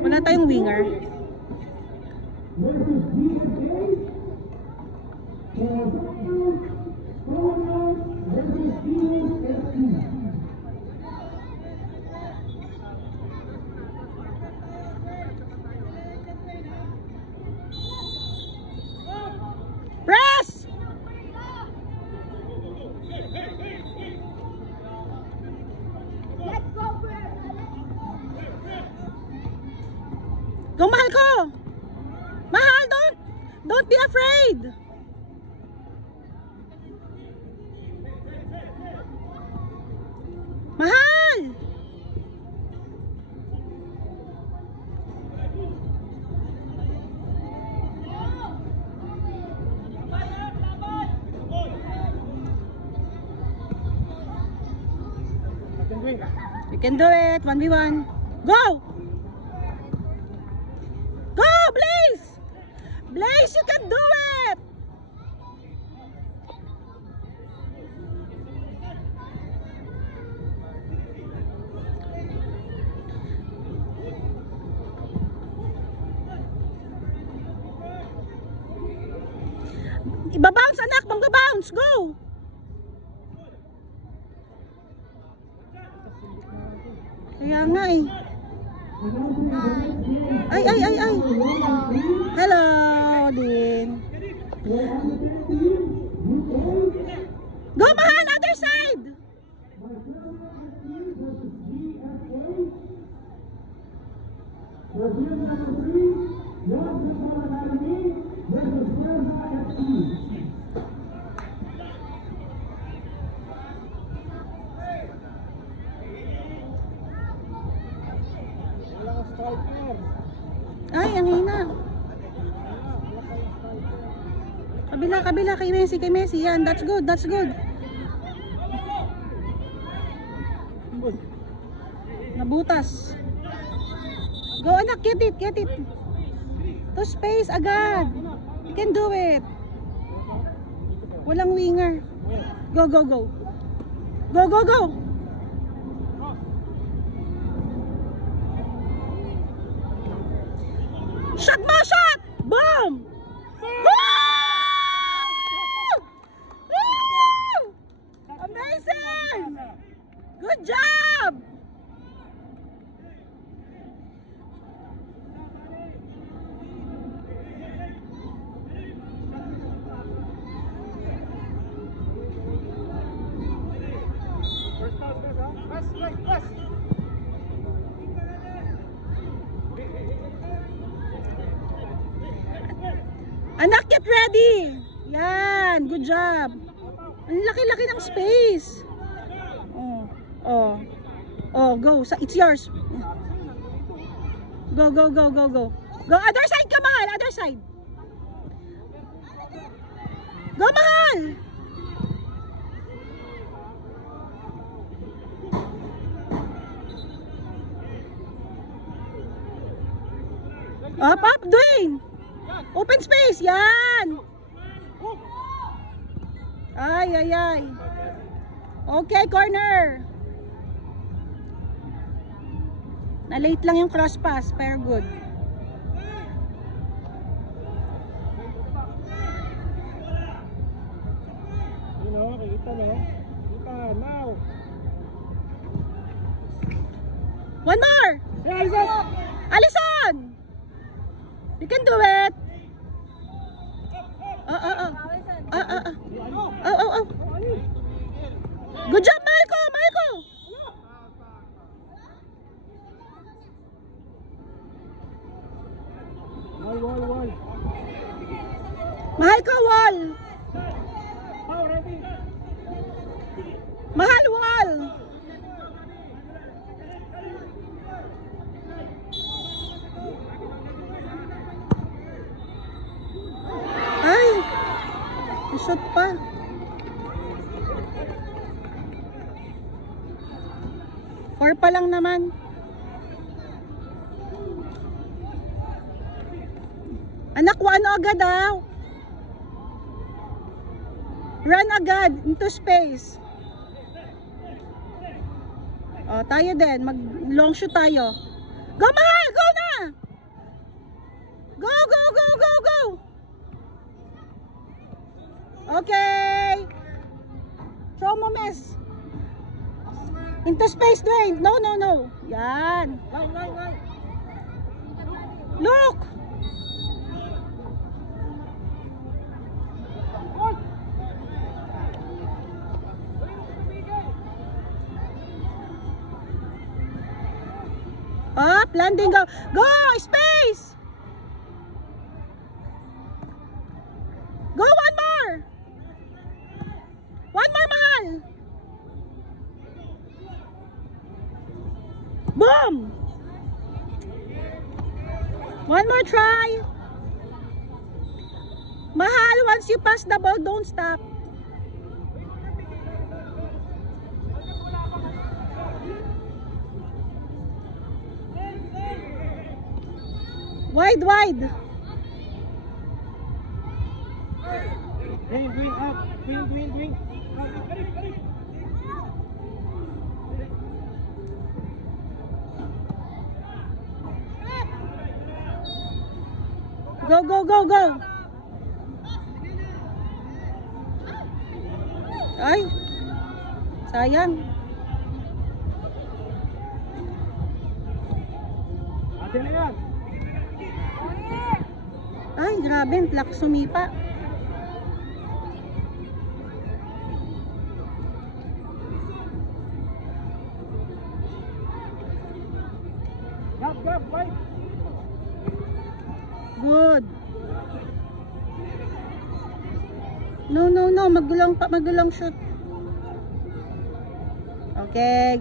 Wala tayong winger. Press! Go, mahal ko! Mahal, don't be afraid! Mahal! You can do it, 1v1. Go! Go, Blaze! Blaze, you can do it! Ibabounce, anak! Magbabounce! Go! Kaya nga eh. Ay. Hello, Din. Go, mahal! Other side! Ay, ang hina. Kabila kay Messi. Yan, that's good. Nabutas. Go, anak, get it. To space agad. You can do it. Walang winger. Go. Go. Shot mo! Boom! Woo! Amazing! Good job! Press. Anak, get ready! Yan, good job. Ang laki-laki ng space. Oh, go. It's yours. Go. Go, other side ka, mahal. Other side. Go, mahal! Up, Dwayne! Open space, yan! Ay. Okay, corner. Na-late lang yung cross pass, pero good. One more! Allison! You can do it! Good job, Marco! Wall. Mahal ka, wall! Mahal, wall! Ay! Isot pa. Four pa lang naman. Anak, ano agad daw? Run agad into space. Tayo din, mag long shoot tayo. Go, Mahal! Go na! Go, go, go, go, go! Okay! Throw mo, miss. Into space, Dwayne. No, no, no. Yan. Look! Up, landing, go. Go, space! Go, one more! One more, Mahal! Boom! One more try. Mahal, once you pass the ball, don't stop. Wide, wide. Green, up. Green. Go, go, go, go. Ay, sayang. Ate na yan. Ay, grabe, ang plak sumipa. Gap, right. Good. No, no, no, magulang shoot. Okay.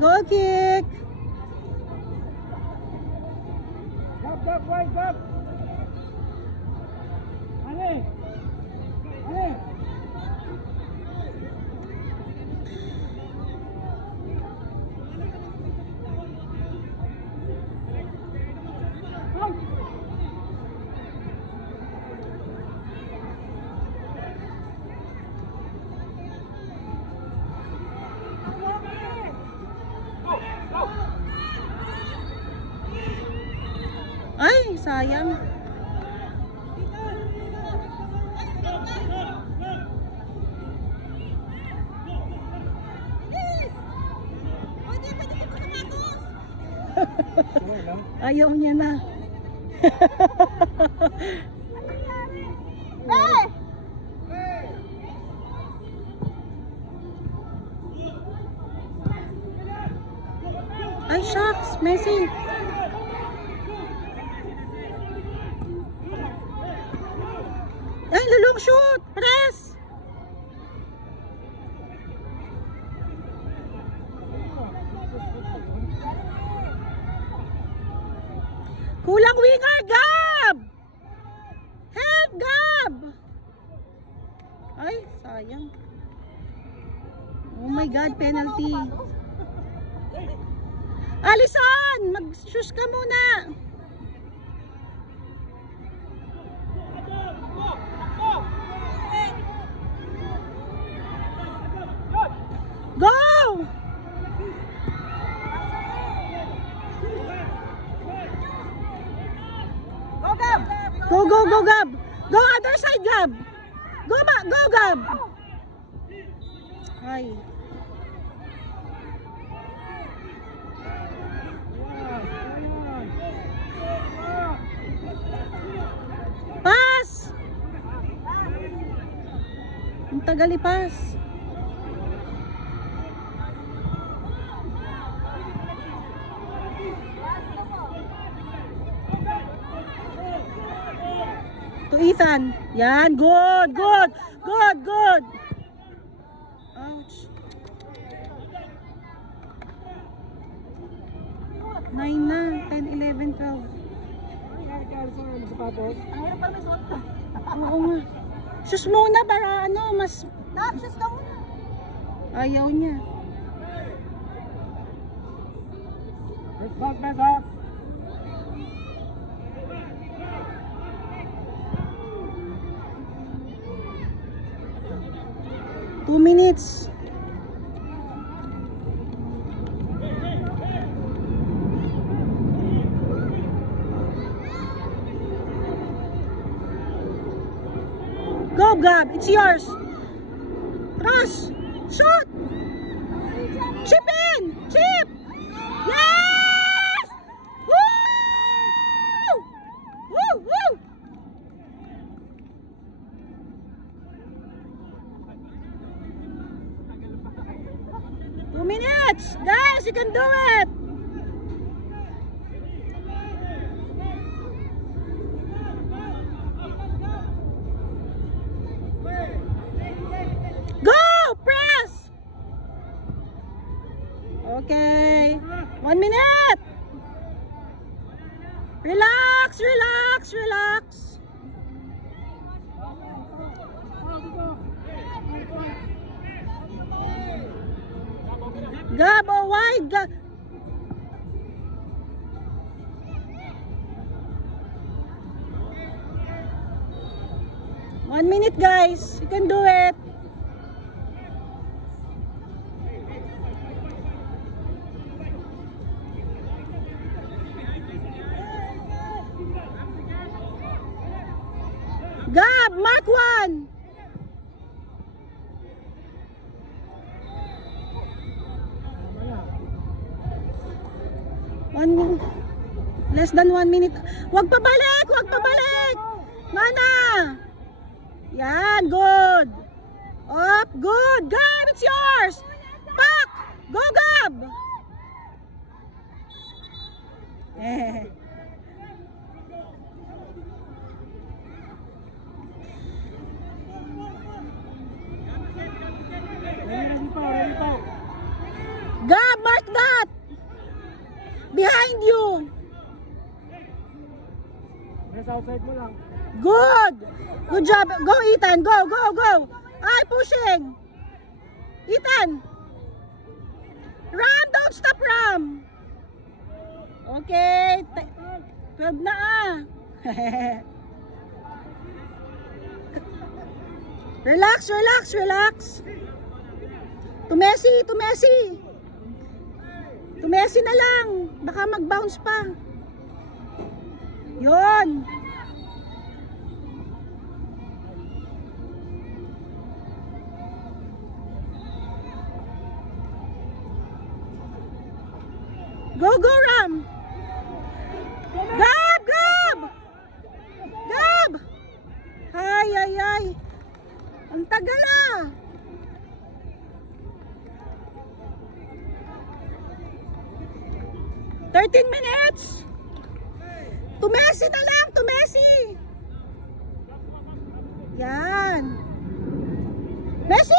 Goal kick. Gap, right, gap. Ale. Ay, sayang. Ayaw niya na. Ay, shucks, Messi. Ay, lulong shoot. Press. Kulang winger, Gab! Help, Gab! Ay, sayang. Oh my God, penalty. Alison, mag-shoot ka muna. Go! Go, go, go, Gab! Go other side, Gab! Go, go, Gab! Ay. Pass! Ang tagal ipas. To Ethan. Yan, good, good, good, good. Ouch. 9 na, 10, 11, 12. Oo nga. Sus muna para ano, mas... Sus ka muna. Ayaw niya. Back. 2 minutes. Gab. It's yours. Cross. Shoot. Chip in. Chip. Yes! Woo! Woo! Woo! Two minutes. Guys, you can do it. Go! Press! Okay. 1 minute. Relax, relax, relax. Gab, oh wide. Gab. One minute, guys. You can do it. Gab, mark one. Less than 1 minute. Wag pabalik, wag pabalik. Mana? Yan, good. Up, good. Gab, it's yours. Pak, go Gab. Eh. Ready pa. Gab, mark that. Behind you. Nasa outside mo lang. Good. Good job. Go, Ethan. Go, go, go. Ay, pushing. Ethan. Ram, don't stop, Ram. Okay. 12 na ah. Relax, relax, relax. To Messi, to Messi. To Messi na lang. Baka mag-bounce pa. Yon. Go, go, Ram. Gab, Gab. Gab. Ay, ay, ay. Ang tagal ah. "13 minutes. To Messi na lang, to Messi. Yan. Messi!